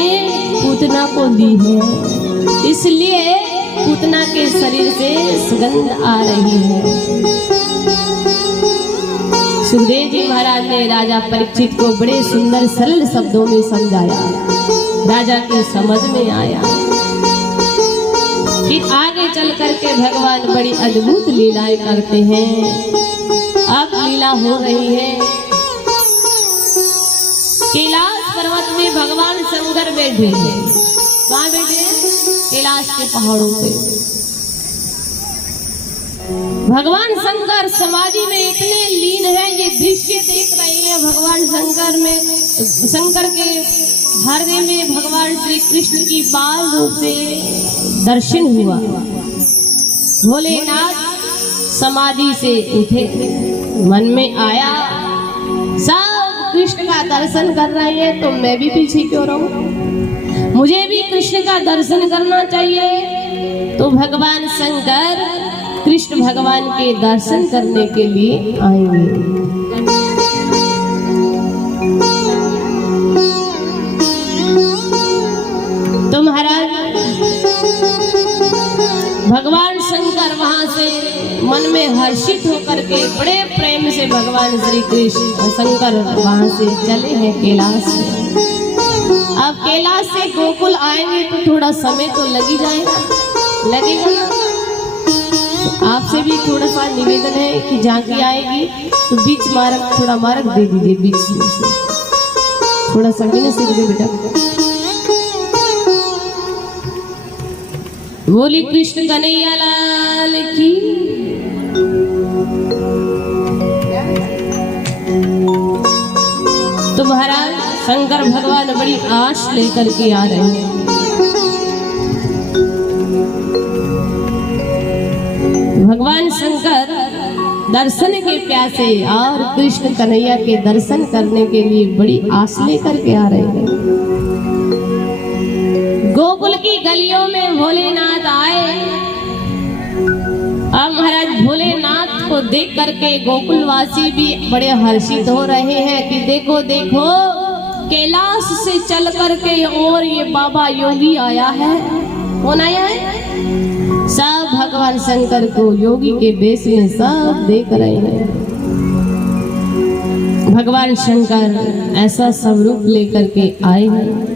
पूतना को दी है। इसलिए पूतना के शरीर से सुगंध आ रही है। सुखदेव जी महाराज ने राजा परीक्षित को बड़े सुंदर सरल शब्दों में समझाया, राजा की समझ में आया। फिर आगे चल करके भगवान बड़ी अद्भुत लीलाएं करते हैं। अब लीला हो रही है, कैलाश पर्वत में भगवान शंकर बैठे हैं। कहाँ बैठे हैं? कैलाश के पहाड़ों पे। भगवान शंकर समाधि में इतने लीन है, ये दृश्य देख रहे हैं। भगवान शंकर के हृदय में भगवान श्री कृष्ण की बाल रूप से दर्शन हुआ। भोलेनाथ समाधि से उठे, मन में आया सब कृष्ण का दर्शन कर रहे हैं, तो मैं भी पीछे क्यों रहूं? मुझे भी कृष्ण का दर्शन करना चाहिए। तो भगवान शंकर कृष्ण भगवान के दर्शन करने के लिए आएंगे। तो महाराज भगवान शंकर वहां से मन में हर्षित होकर के बड़े प्रेम से भगवान श्री कृष्ण शंकर वहां से चले हैं कैलाश से। अब कैलाश से गोकुल आएंगे तो थोड़ा समय तो लग ही जाएगा, लगेगा ना। आपसे भी थोड़ा सा निवेदन है कि झांकी आएगी तो बीच मार्ग, थोड़ा मार्ग दे दीजिए, बीच में से थोड़ा सा भी ना सीख दे बेटा। बोली कृष्ण कन्हैया लाल की। तो महाराज शंकर भगवान बड़ी आश लेकर के आ रहे हैं। भगवान शंकर दर्शन के प्यासे और कृष्ण कन्हैया के दर्शन करने के लिए बड़ी आस लेकर के आ रहे हैं। गोकुल की गलियों में भोलेनाथ आए। अब महाराज भोलेनाथ को देख करके गोकुलवासी भी बड़े हर्षित हो रहे हैं कि देखो देखो कैलाश से चल करके और ये बाबा योगी आया है। कौन आया है? सब भगवान शंकर को योगी के वेश में सब देख रहे हैं। भगवान शंकर ऐसा स्वरूप लेकर के आए हैं।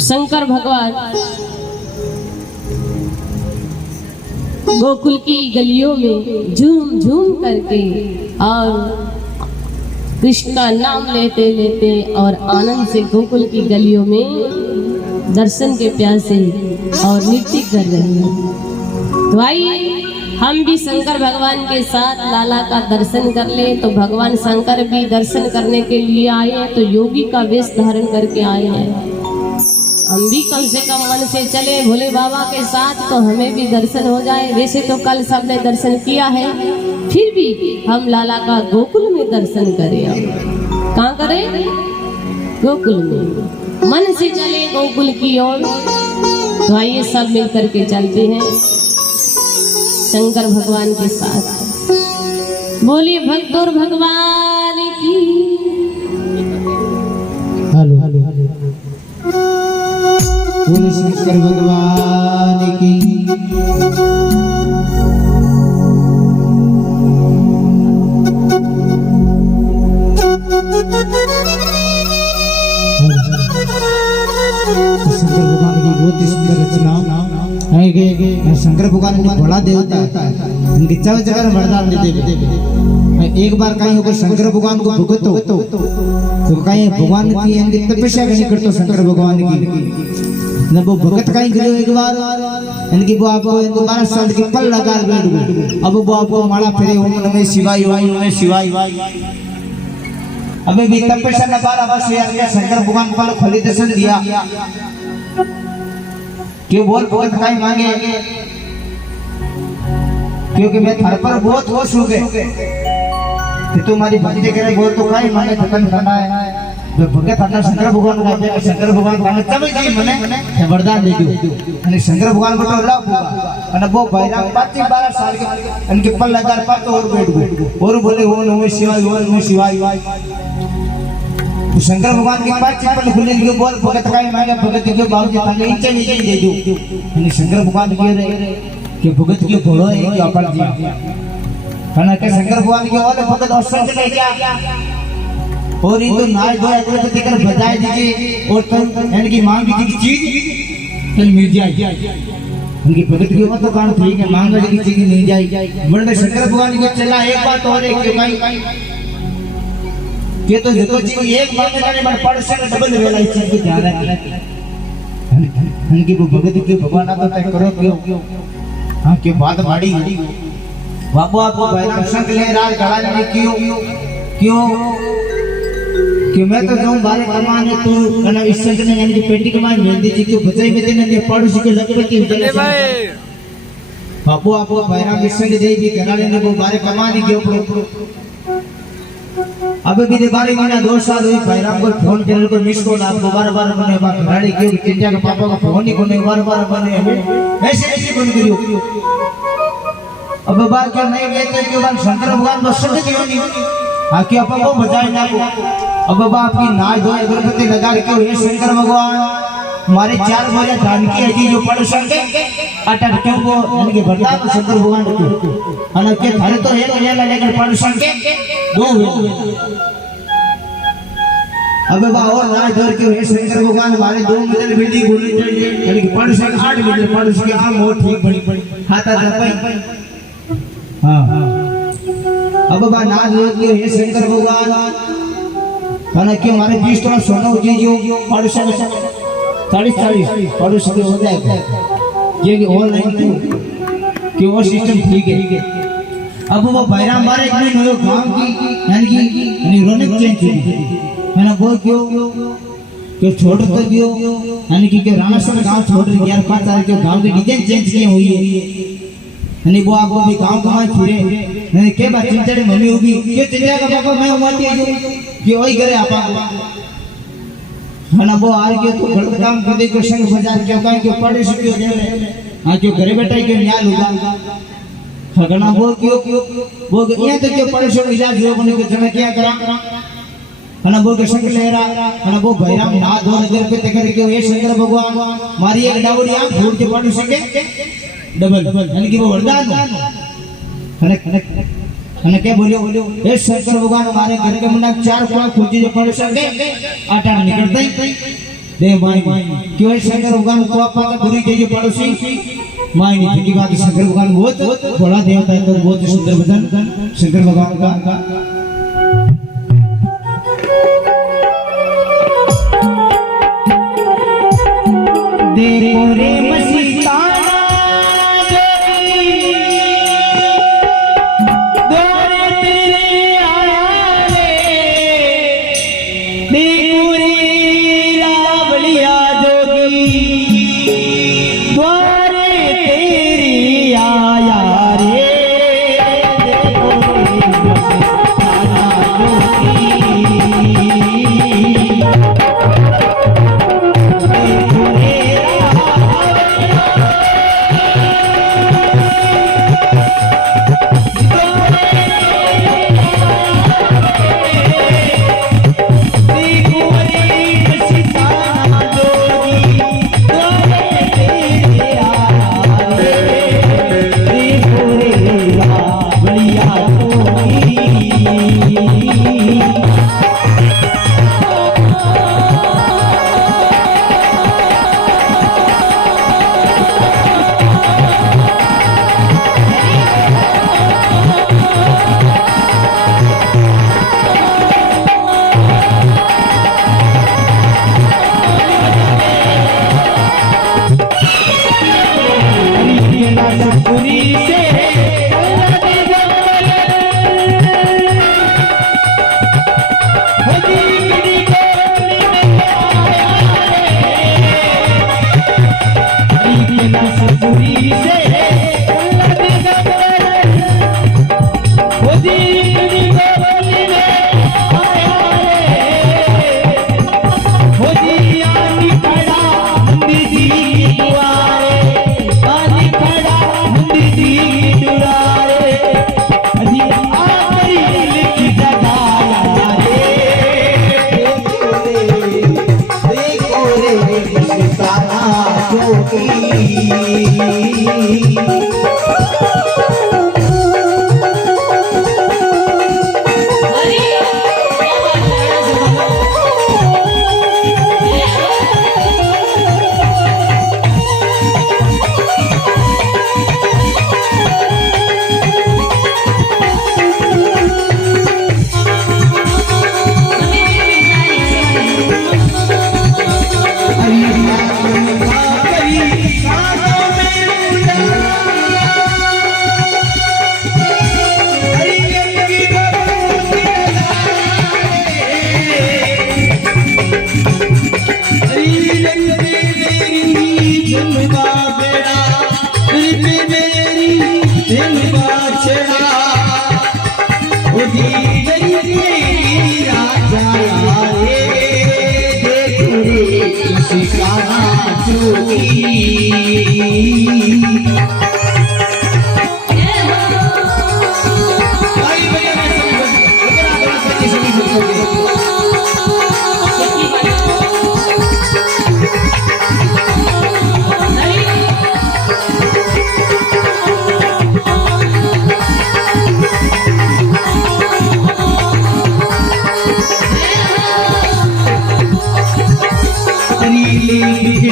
शंकर भगवान गोकुल की गलियों में झूम झूम करके और कृष्ण का नाम लेते लेते और आनंद से गोकुल की गलियों में दर्शन के प्यासे और नृत्य कर रहे हैं। तो आइए हम भी शंकर भगवान के साथ लाला का दर्शन कर ले। तो भगवान शंकर भी दर्शन करने के लिए आए हैं, तो योगी का वेश धारण करके आए हैं। हम भी कम से कम मन से चले भोले बाबा के साथ, तो हमें भी दर्शन हो जाए। वैसे तो कल सबने दर्शन किया है, फिर भी हम लाला का गोकुल में दर्शन करें। अब कहाँ करें? गोकुल में। मन से चले गोकुल की ओर। तो आइए सब मिल करके चलते हैं शंकर भगवान के साथ। बोलिए भक्त और भगवान की। Hello hello hello. बोले शंकर भगवान की। शंकर भगवान की बहुत ही सुंदर रचना है। शंकर भगवान ने बड़ा देवता है, इनके चाव जगह वरदान देते। एक बार कहीं होकर शंकर भगवान को भुगतो तो कहीं भगवान की इनकी तपस्या नहीं करते। शंकर भगवान की जब वो भगत कहीं गिरे एक बार इनकी वो आपको 12 साल की पल लगा बैठ गए। अब वो आपको माला फेरे ओम नमः शिवाय ओम नमः शिवाय। अबे भी तपस्या न 12 वर्ष यार शंकर भगवान को खोली दर्शन दिया कि बोल भगत कहीं मांगे क्योंकि मैं थार पर बहुत खुश हो गए कि तुम्हारी भक्ति करे बोल तो काई माने खतन करना है जो भगत अपना शंकर भगवान का पे शंकर भगवान का तब जी मने वरदान दे दो અને शंकर भगवान को तो लाभ होगा અને वो भाईराम 12 साल के इनके पल लगा पातो और बैठ गए और बोले ओम नमः शिवाय तो शंकर भगवान के पास पल खुले के बोल भगत काई मांगे भगत के बाबू जी तांगे इच्छा नहीं दे दो અને शंकर भगवान कह रहे कि भगत के घोड़ो है कि अपन जी खाना के शंकर भगवान के और भगत असंग ले क्या और ये तो नाच दो अगरबत्ती कर बजाए दीजिए और कल यानी कि मांग की चीज कल मिल जाए उनकी भगत की तो काम ठीक है मांग की चीज मिल जाए बड़े शंकर भगवान को चला एक बात और एक क्यों भाई ये तो जो चीज एक बात करने में पड़ से डबल वेला इस चीज को ध्यान रखिए उनकी वो भगत की भगवान तो तय करो क्यों हां के बात बाड़ी बाबू आपको बैराम संग ले राज गड़ा ने क्यों कि मैं तो जाऊं बारे कमाने तू कना इस संग ने यानी कि पेटी कमाए मेहंदी जी को बचाई में देने ने पड़ोसी के लगते की उजले भाई बाबू आपको बैराम इस संग दे भी कराने ने वो बारे कमाने के ऊपर अब भी बारे महीना 2 साल हुई बैराम को फोन करे को मिस कॉल आपको बार-बार बने बा गाड़ी के चिंता के पापा को फोन ही कोने बार-बार बने मैसेज ही फोन करियो अब बात क्या नहीं कहते कि बात शंकर भगवान बस से क्यों नहीं आके अपन को बजाए ना अब बाबा आपकी नाच दो अगरबत्ती लगा के हे शंकर भगवान हमारे 4 बजे जानकी है जी जो पढ़ सके अटक क्यों को यानी कि बता को शंकर भगवान को अन के थारे तो एक वेला लेकर पढ़ सके 2 वेला अब बाबा और नाच दो के हे शंकर भगवान हमारे 2 मिनट बिल्डिंग बोलनी चाहिए यानी कि पढ़ सके 8 मिनट पढ़ सके आम हो ठीक बड़ी खाता दपाई हां अब बाबा नाच दो के हे शंकर भगवान खाना कि हमारे 20 टन सोना हो जो पड़ोसी 40 पड़ोसी के हो जाएगा ये कि ऑनलाइन कि वो सिस्टम ठीक है अब वो बैराम बारे एक नहीं हो गांव की यानी कि रौनक चेंज है ना वो क्यों कि छोड़ तो दियो यानी कि रामेश्वर गांव छोड़ 11-5 साल के गांव की डिजाइन चेंज की हुई है यानी वो आपको भी गांव कहाँ फिरे नहीं के बात चिंता रे मम्मी होगी ये चिंता का पापा मैं उमाती है कि वही करे आपा है ना वो आ के तो गलत काम कर दे को संग बाजार क्यों काहे के पड़े से क्यों दे हां क्यों घरे बैठा के न्याय होगा खगना वो क्यों वो यहां तक के पड़े से इलाज हो बने को जमे क्या करा है ना वो के संग ले रहा है ना वो बैराम ना दो नजर पे तकर के ये शंकर भगवान मारी एक डावड़ी आंख फोड़ के पड़ सके डबल यानी कि वो वरदान है क्या बोलियो हे शंकर भगवान हमारे घर के मुंडा 4 कुआ खोजी जो पड़ सके आटा निकलता ही दे माई क्यों शंकर भगवान को आपा का बुरी के जो पड़ोसी माई नहीं की बात शंकर भगवान बहुत बड़ा देवता है तो बहुत सुंदर भजन शंकर भगवान का देखो रे मसीता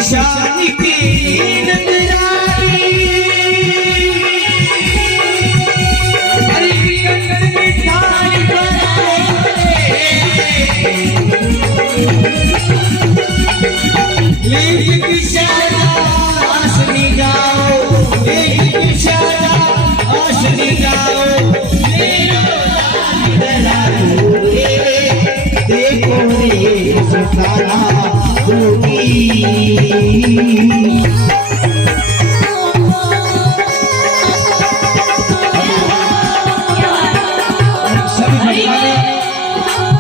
शादी की नजरानी अरे अंदर में ठाई एक इशारा आसनी जाओ एक इशारा आसनी जाओ देखो रे सतारा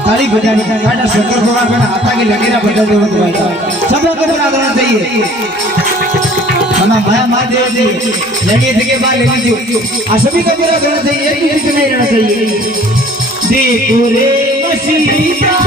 ताली बजानी गाना शंकर भगवान में हाथा की लगेरा बजा दो भाई सब लोग को आदरना चाहिए मना माया मार दे लगे थे के बाद लगी थी आ सभी का मेरा रहना चाहिए एक दूसरे से नहीं रहना चाहिए देखो रे मसीहा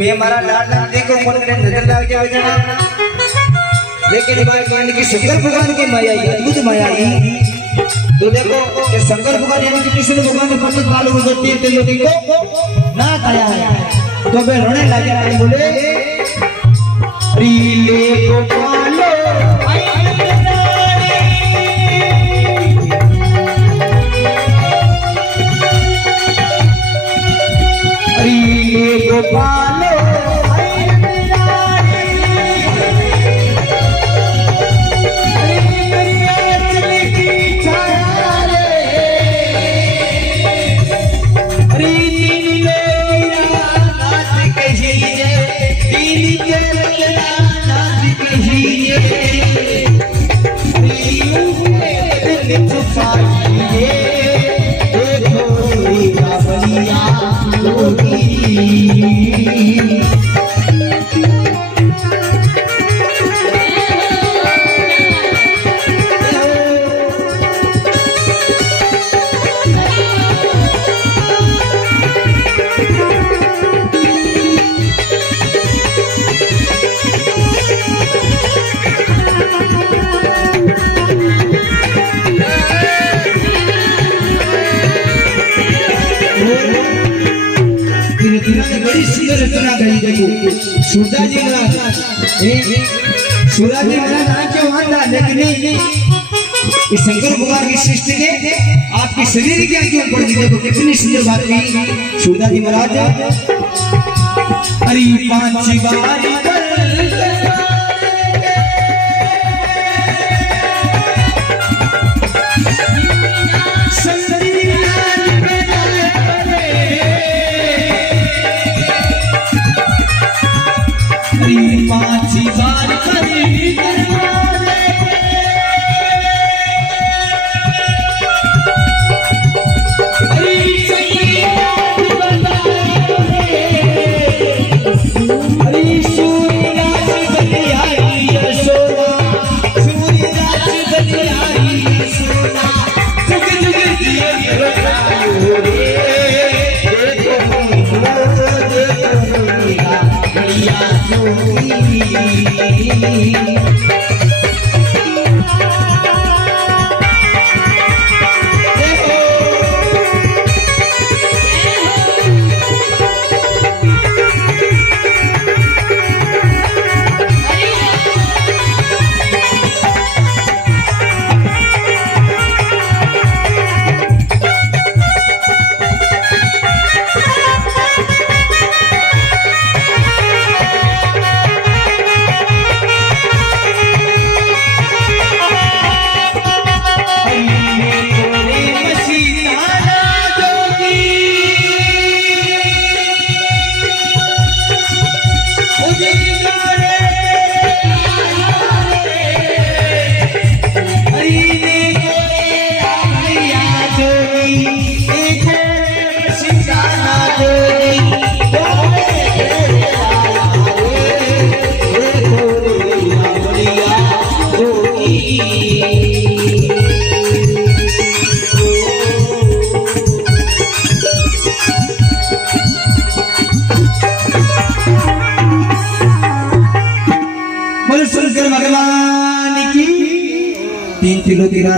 मैं हमारा लाड देखो मन में नजर लग जाए जना लेकिन बात यानी कि शंकर भगवान की माया ही अद्भुत माया ही तो देखो ये शंकर भगवान यानी कि कृष्ण भगवान ने पंडित बालू को तीन लोगों को ना खाया है तो वे रोने लगे बोले रीले गोपालो रीले गोपालो बड़ी सुंदर रचना करी देखो सूरदास जी महाराज क्यों आंदा लेकिन इस शंकर भगवान की सृष्टि ने आपकी शरीर क्या क्यों पड़ गई देखो कितनी सुंदर बात की सूरदास जी महाराज अरे पांच बार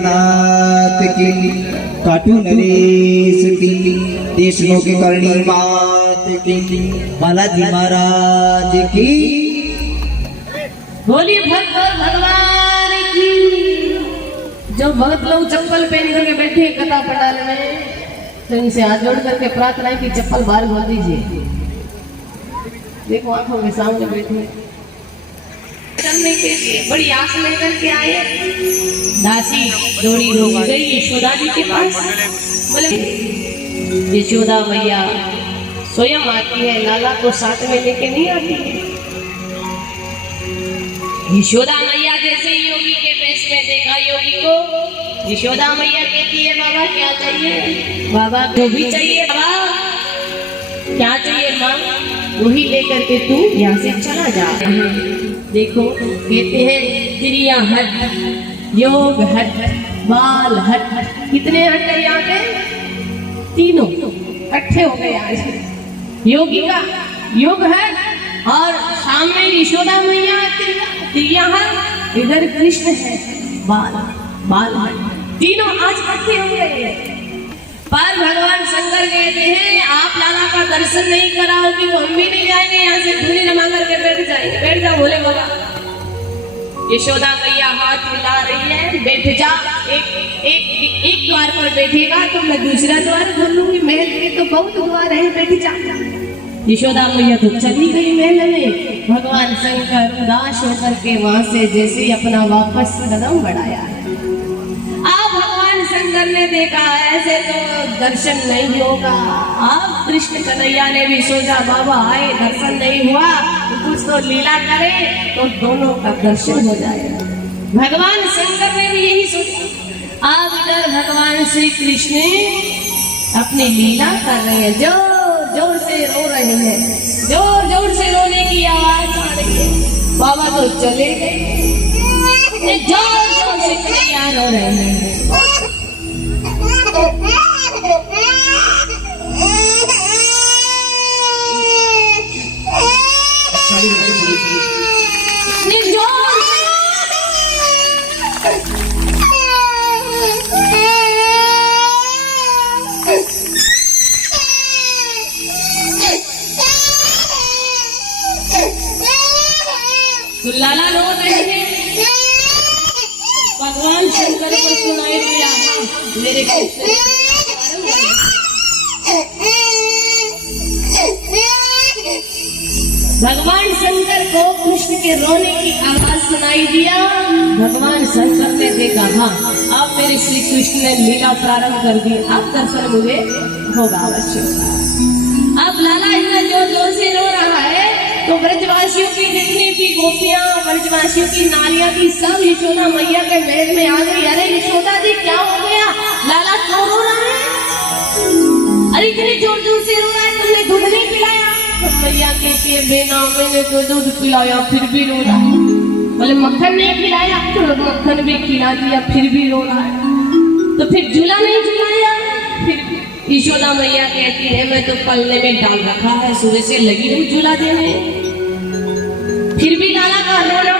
नाथ की काटू नरेश की देशनों के करणी मात की बालाजी महाराज की बोली भक्त भगवान की। जो भक्त लोग चप्पल पहन करके बैठे कथा पंडाल में तो इनसे हाथ जोड़ करके प्रार्थना है कि चप्पल बाहर खोल दीजिए। देखो आंखों के सामने बैठे चलने के लिए बड़ी आस लेकर के आए। दासी दौड़ी रोक गई यशोदा जी के पास। बोले यशोदा मैया स्वयं आती है, लाला को साथ में लेके नहीं आती है। यशोदा मैया जैसे योगी के वेश में देखा योगी को, यशोदा मैया कहती है बाबा क्या चाहिए? बाबा को भी चाहिए। बाबा क्या चाहिए माँ? वही लेकर के तू यहाँ से चला जा। देखो कहते हैं क्रिया हट, योग हट, बाल हट। कितने हट गए यहाँ पे? तीनों इकट्ठे हो गए आज। योगी का युग है और सामने यशोदा मैया यहाँ इधर कृष्ण है, बाल बाल है, तीनों आज इकट्ठे हो गए हैं। पर भगवान शंकर कहते हैं आप लाला का दर्शन नहीं कराओगे तो हम भी नहीं जाएंगे, यहाँ से धूनी रमा करके बैठ जाएंगे। बैठ जा बोले बाबा। यशोदा मैया हाथ मिला रही है, बैठ जा, एक द्वार पर बैठेगा तो मैं दूसरा द्वार खोल लूंगी, महल के तो बहुत द्वार है, बैठ जा। यशोदा मैया तो चली गई महल में। भगवान शंकर उदास होकर के वहां से जैसे ही अपना वापस कदम बढ़ाया है, अब भगवान शंकर ने देखा ऐसे तो दर्शन नहीं होगा। अब कृष्ण कन्हैया ने भी सोचा बाबा आए, दर्शन नहीं हुआ तो कुछ तो लीला करे तो दोनों का दर्शन हो जाएगा। भगवान शंकर ने भी यही सोचा। अब इधर भगवान श्री कृष्ण अपनी लीला कर रहे हैं, जोर जोर से रो रहे हैं, जोर जोर से रोने की आवाज आ रही है। बाबा तो चले गए, जोर जोर से कन्हैया रो रहे हैं। तो लाला रो रहे हैं, भगवान शंकर को सुनाई दिया मेरे कृष्ण। भगवान शंकर को कृष्ण के रोने की आवाज सुनाई दिया। भगवान शंकर ने देखा हाँ अब मेरे श्री कृष्ण ने लीला प्रारंभ कर दी, अब दर्शन मुझे होगा अवश्य। अब लाला इतना जोर जोर से रो रहा है तो ब्रजवासियों की जितनी भी गोपियां, ब्रजवासियों की नारियां थी, सब यशोदा मैया के महल में आ गई। अरे यशोदा जी क्या हो गया, लाला क्यों रो रहा है? अरे इतने जोर जोर से रो रहा है, तुमने दूध नहीं पिलाया? तो मैया कहती है बेना मैंने तो दूध पिलाया फिर भी रो रहा है। बोले मक्खन नहीं खिलाया? तो मक्खन भी खिला दिया फिर भी रो रहा है। तो फिर झूला नहीं झुलाया? फिर यशोदा मैया कहती है मैं तो पल्ले में डाल रखा है, सुबह से लगी हूँ झूला देने, फिर भी लाला का रोना